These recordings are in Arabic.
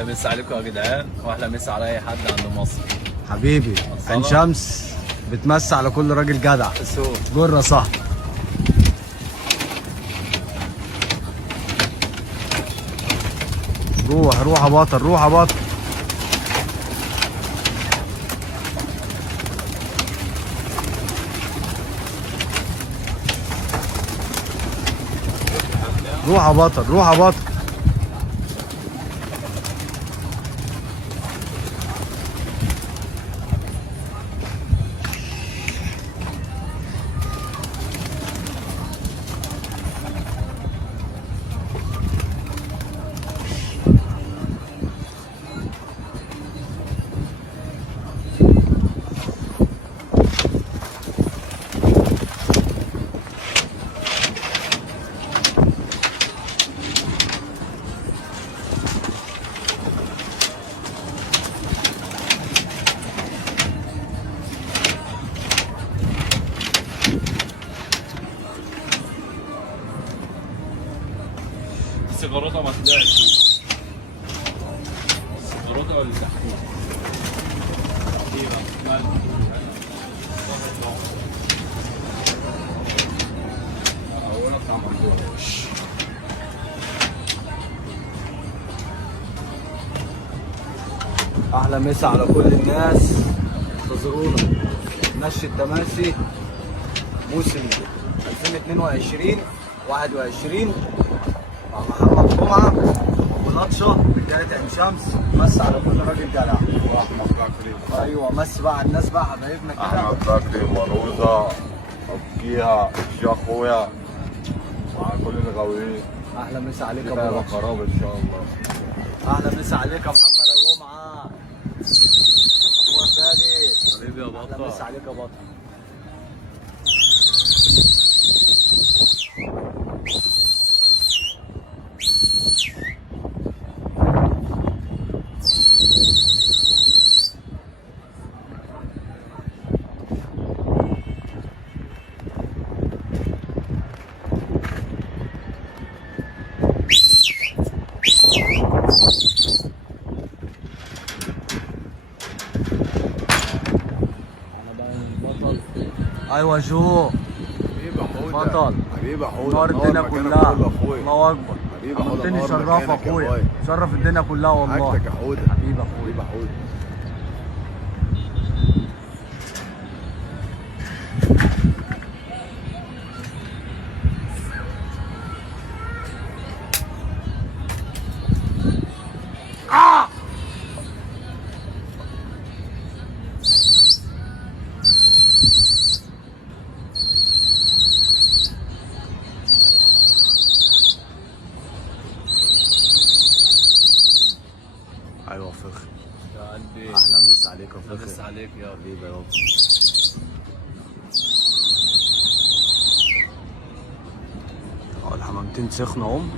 احلى مسا عليكم يا جدعان، واحلى مسا على اي حد عند مصر. حبيبي عين شمس بتمسي على كل راجل جدع. السوق جرة صح. روح يا بطل، روح يا بطل. روح يا بطل، روح يا بطل. السيجارات ما طلعتش. السيجارات ولا التحكيم؟ احلى مسا على كل الناس. انتظرونا نشر التماسي موسم 2022 21 مع محمد جمعه ولطشه بدايه عين شمس. مسا على كل راجل جدع. واحمد بكري. ايوه مسا بقى على الناس بقى حبايبنا كده. احمد بكري مروزه ابكيها يا اخويا مع كل الغاويين. احلى مسا عليك يا كده ابو يبقى لطشه. خراب ان شاء الله. احلى مسا عليك يا محمد يا جمعه. اخويا فادي حبيبي يا احلى بطل. مسا عليك يا بطل. ايوه جو حبيبي حوده. بطل. حبيبي حوده. نور الدنيا كلها. الله اكبر. حبيبي حوده. عملتني شرف اخويا. شرف الدنيا كلها والله. حاجتك يا حوده. حبيبي اخويا. حبيبي حوده. ايوه فخر. يا قلبي احلى مسا عليك يا احلى مسا فخر. عليك يا حبيبي يابا. الحمامتين سخنة اهم.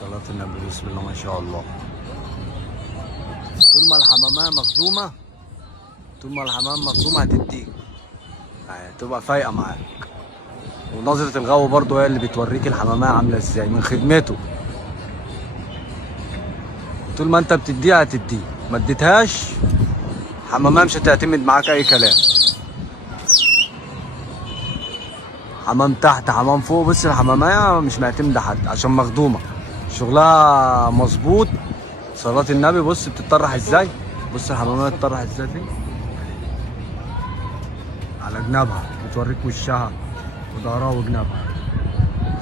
صلاة النبي بسم الله ما شاء الله. طول ما الحمامية مخدومة، طول ما الحمام مخدومة هتديك، هتبقى فايقة معاك. ونظرة الغو برضو هي اللي بتوريك الحمامية عاملة ازاي من خدمته. طول ما انت بتديها هتديه، ما اديتهاش حمامية مش هتعتمد معاك اي كلام. حمام تحت حمام فوق، بص الحمامية مش معتمدة حد عشان مخدومة، شغلها مظبوط. صلاة النبي بص بتتطرح ازاي، بص الحمامية بتطرح ازاي دي على جنابها، بتوريك وشها وظهرها وجنابها.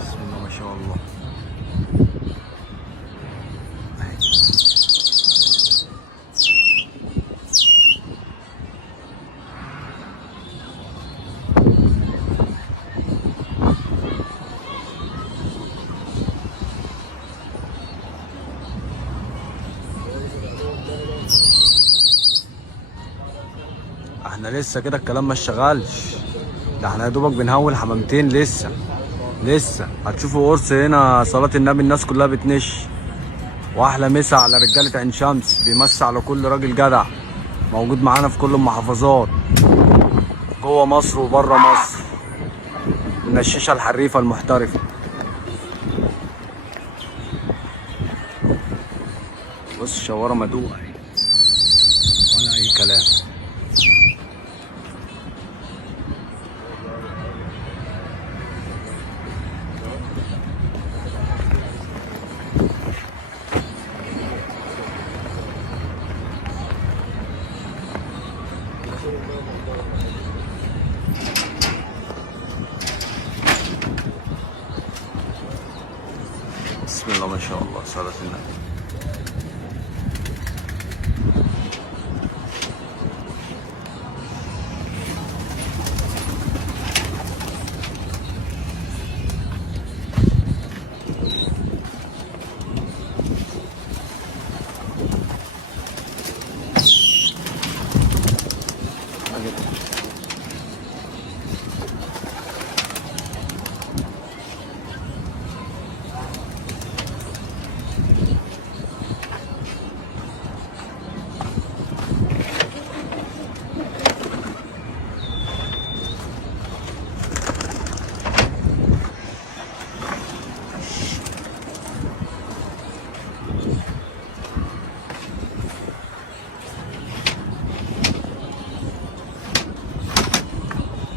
بسم الله ما شاء الله. احنا لسه كده الكلام ما اشتغلش، ده احنا يا دوبك بنهول حمامتين لسه هتشوفوا قرص هنا. صلاة النبي الناس كلها بتنش. واحلى مسا على رجاله عين شمس، بيمسي على كل راجل جدع موجود معانا في كل المحافظات جوه مصر وبره مصر، من الشيشه الحريفه المحترفه. بص الشوارع مدوقه اهي ولا اي كلام. بسم الله ما شاء الله، صلاة النبي.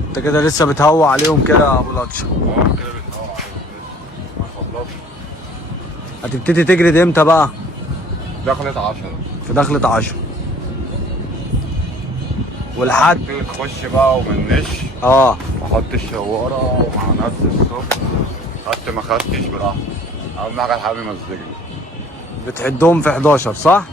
انت كده لسه بتهوى عليهم كده يا ابو لطشه؟ كده بتنور عليهم لسه ما خلصت. هتبتدي تجري دي امتى بقى؟ دخلت 10 في دخلة 10 والحد نبتدي نخش بقى ومنش واحط الشوارة ومع نفسي الصبح. خدت ما خدتش براحتي، اهم حاجة الحامي مزجني. بتحدهم في 11 صح؟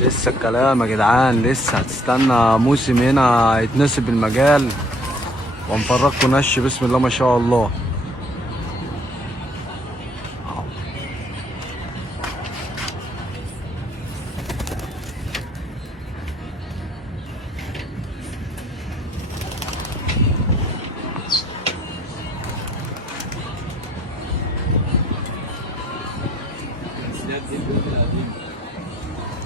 لسه الكلام يا جدعان، لسه هتستنى موسم هنا يتنسب المجال وهنفرجكوا نش. بسم الله ما شاء الله.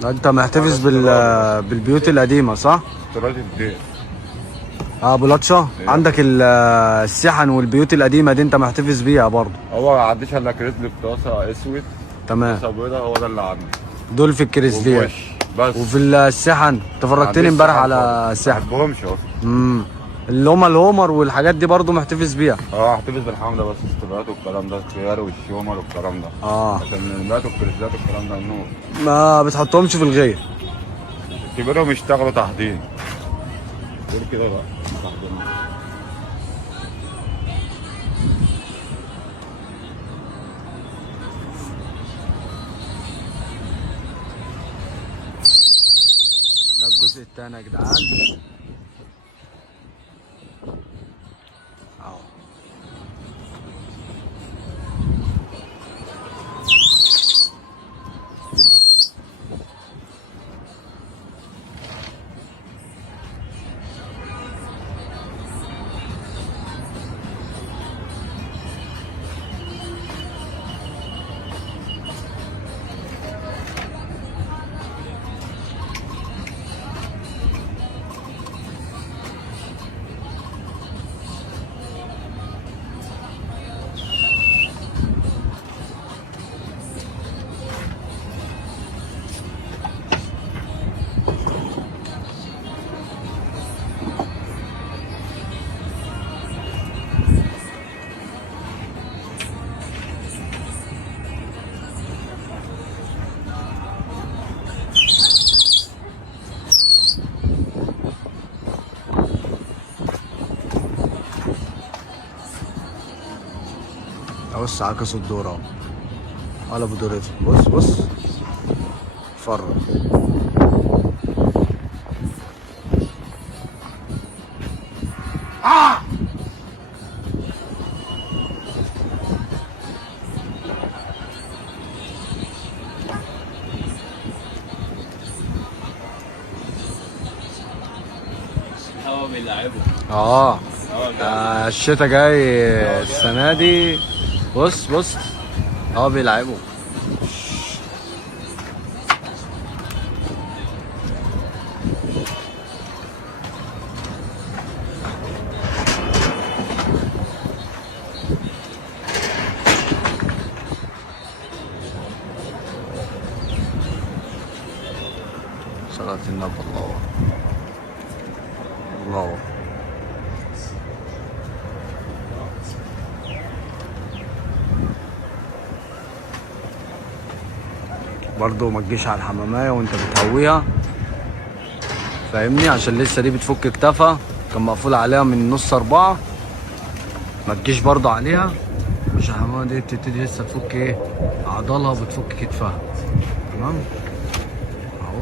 لا انت محتفظ بالبيوت القديمه صح؟ استيراد الدين. ابو لطشه عندك السحن والبيوت القديمه دي انت محتفظ بيها برضه؟ هو ما عنديش الا كريسلي بطاسة اسود، تمام. طاسة بيضا، هو ده اللي عندي. دول في الكريسلير ووش بس. وفي السحن تفرجتني امبارح على السحن. ما بحبهمش اصلا. اللي هما الهومر والحاجات دي برضه محتفظ بيها؟ احتفظ بالحمام ده بس، استيراد والكلام ده، الخيار والشومر والكلام ده. لكن المات والكريسلات والكلام ده النور. ما بتحطهمش في الغير؟ كبيرهم يشتغلوا تحديد. غير كده بقى تحديد. ده الجزء التاني يا جدعان اهو. بص عكس الدور اهو، قلبوا دورتهم. بص بص اتفرج. بيلعبوا. اه الشتا جاي السنة دي. بص بيلعبوا. صلاة النبي. الله برضو ما تجيش على الحمامية وانت بتهويها، فاهمني؟ عشان لسه دي بتفك كتافها، كان مقفول عليها من نص 4. ما تجيش برضو عليها، مش الحمامة دي بتبتدي لسه تفك ايه عضلها وبتفك كتفها. تمام اهو.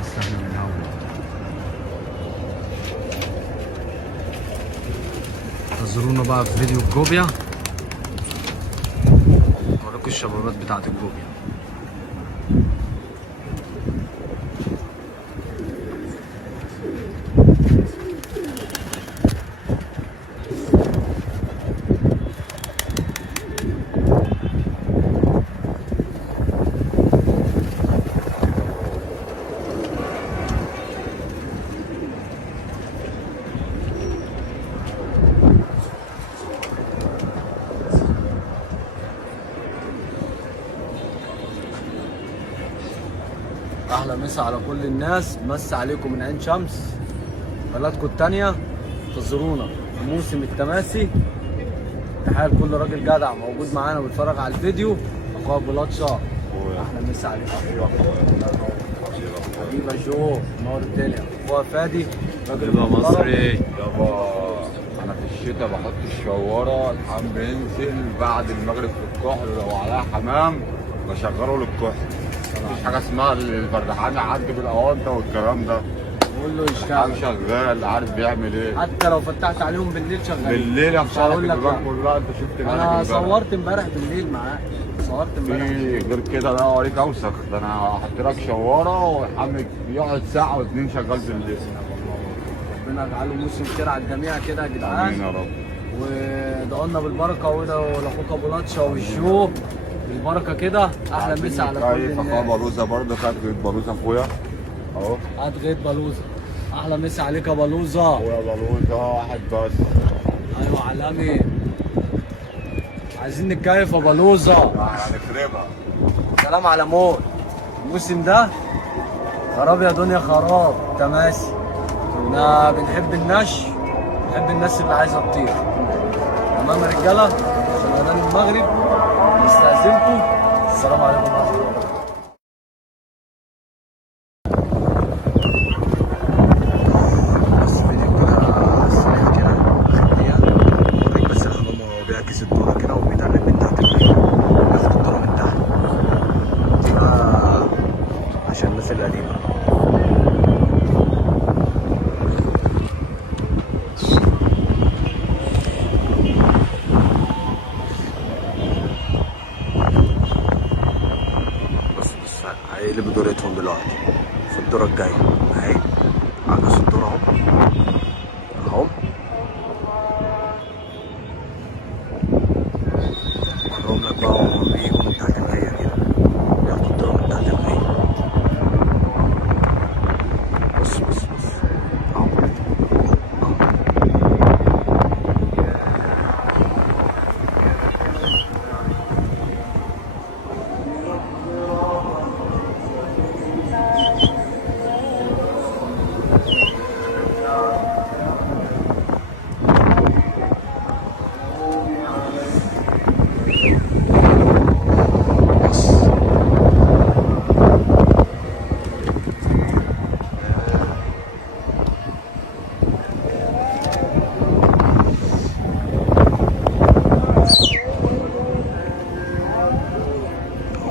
لسه احنا بنهوي. انتظرونا بقى في فيديو الجوبيا، اوريكم الشبابات بتاعت الجوبيا. احلى مسا على كل الناس، مسا عليكم من عين شمس بلدكم التانية. انتظرونا في موسم التماسي. تحية لكل راجل جدع موجود معانا بيتفرج على الفيديو. اخويا ابو لطشة، احلى مسا عليكم حبيبي جو، نور الدنيا. اخويا فادي راجل مصري. يابا انا في الشتاء بحط الشوارة، الحمام بينزل بعد المغرب في الكحل، لو عليها حمام بشغله للكحل. مفيش حاجة اسمها الفردحان يعدي بالاونطة والكلام ده. قول له الحمام يشتغل شغال، عارف بيعمل ايه. حتى لو فتحت عليهم بالليل شغالين. بالليل يا مش هقول لك البلد كلها. انت شفت انا صورت امبارح بالليل معاك، صورت امبارح. في غير كده ده اوريك اوسخ. ده انا هحط لك شوارة والحمام بيقعد ساعة واتنين شغال بالليل. ربنا يجعله موسم خير على الجميع كده يا جدعان. امين يا رب. ودعوا لنا بالبركه، وده لاخوك ابو لطشه والشو بالبركه كده. احلى مسا على كل اخويا الناس. بلوزه برضه، خد غيط بلوزه اخويا اهو. هات غيط بلوزه. احلى مسا عليك يا بلوزه. اخويا بلوزه واحد بس. ايوه عالمي، عايزين نتكيف يا بلوزه. هنخربها. سلام على مول. الموسم ده خراب يا دنيا، خراب تماسي. احنا بنحب النش، بنحب الناس اللي عايزه تطير. تمام يا رجاله، عشان اذان المغرب نستأذنكم. السلام عليكم ورحمه الله وبركاته. بس فيديو كده سريع كده خليها اوريك بس الحمام وهو بيعكس الدورة كده وبيتعلم من تحت البيت، بياخد الدورة من تحت. دي بقى عشان الناس القديمة. هيقلبوا دورتهم دلوقتي في الدورة الجاية اهي. عكسوا الدورة اهو وريهم لك بقى وهم بيجوا من تحت المية كده، بياخدوا الدورة من تحت المية. بص اهو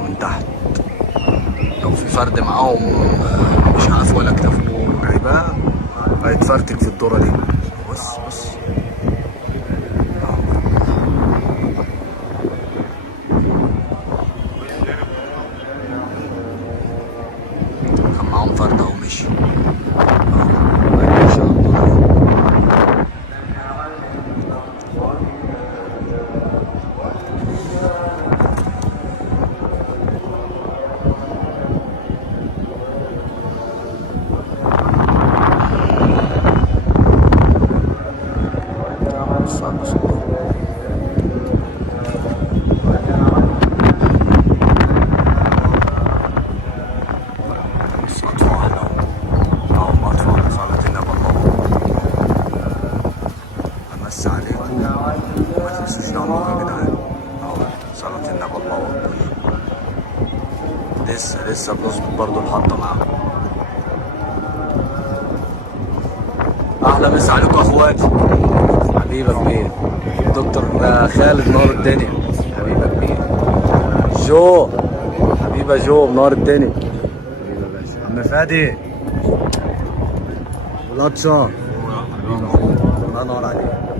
من تحت. لو في فرد معاهم مش عارف ولا كتافه عباه هيتفرتك في الدورة دي. بص معاهم فرده ومشي. ما شاء الله. بس عليكم وما تنسوش تعملوا يا جدعان. اهو صلاة النبي الله اكبر. لسه بنظبط برضه الحطة معاهم. احلى مسا عليكم يا اخواتي. حبيبك كبير دكتور خالد منور الدنيا. حبيبك كبير جو. حبيبه جو منور الدنيا. حبيبي يا باشا. عم فادي ولاتشا الله ينور عليك.